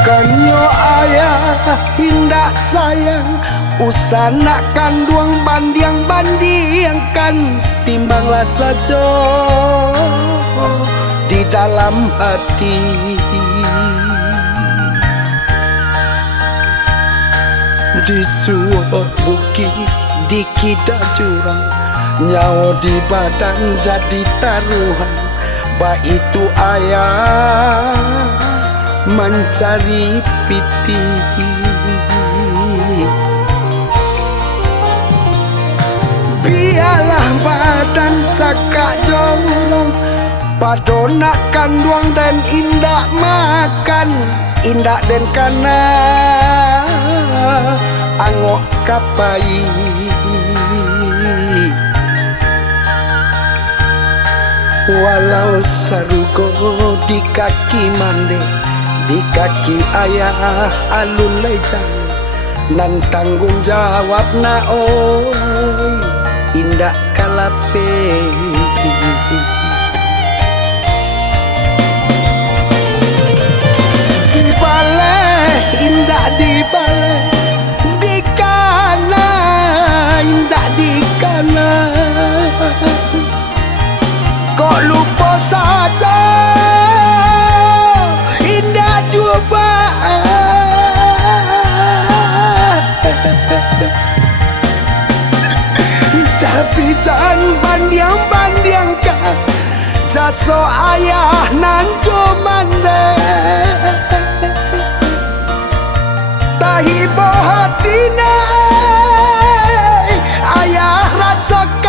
Kanyo ayah hindak sayang usana kanduang bandiang bandiangkan timbanglah saja di dalam hati. Di suap bukit di kita jurang, nyawa di badan jadi taruhan. Ba itu ayah mencari piti. Biarlah badan cakak jorong, padona kanduang dan indak makan, indak den kana angok kapai. Walau sarugo di kaki mande, di kaki ayah alun lejang, nan tanggung jawab na oi indak kalape. Di balai indak di balai, di kana indak di kana. Kok lupa saja indah coba. Tapi jangan bandiang-bandiangkan jasa ayah nan cumande. Tahibo hatina ayah rasakan.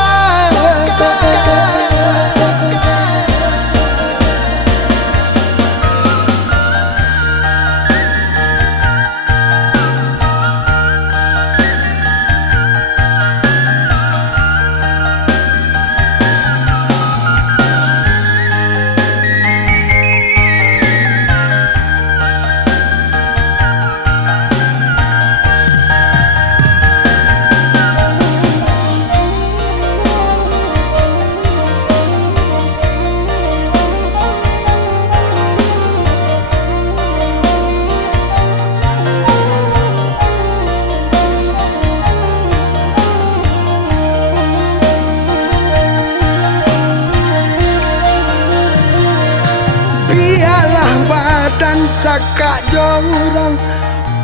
Dan cakak jorong,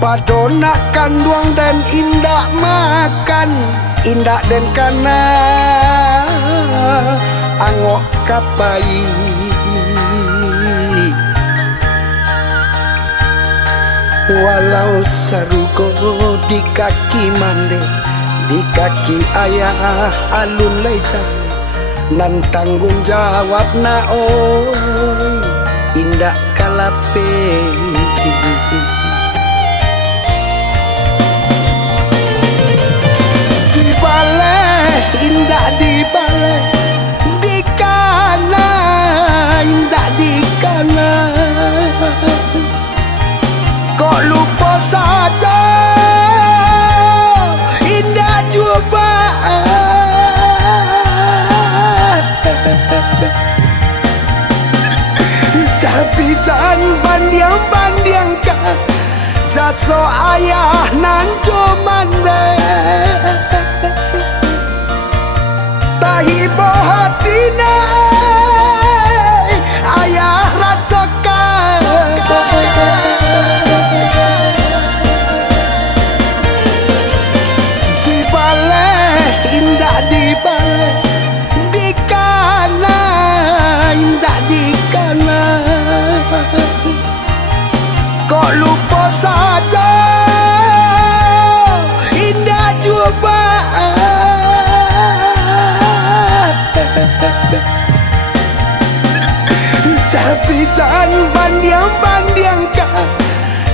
padona kanduang dan indak makan, indak den kana angok kapai. Walau sarugo di kaki mande, di kaki ayah alun lejang, nan tanggung jawab na oi indak kalape. Di balai indak di balai, di kana indak di kana. Kok lupa saja indah coba. Tapi jangan bandiang-bandiangkan jasa ayah nan cumande. Tahibo hatina ayah rasakan. Di balai indak di balai, di kana indak di kana. Kok lupa saja indah coba. Tapi jangan bandiang-bandiangkan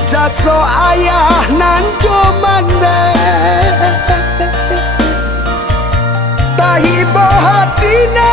jasa ayah nan cumande. Tahibo hatina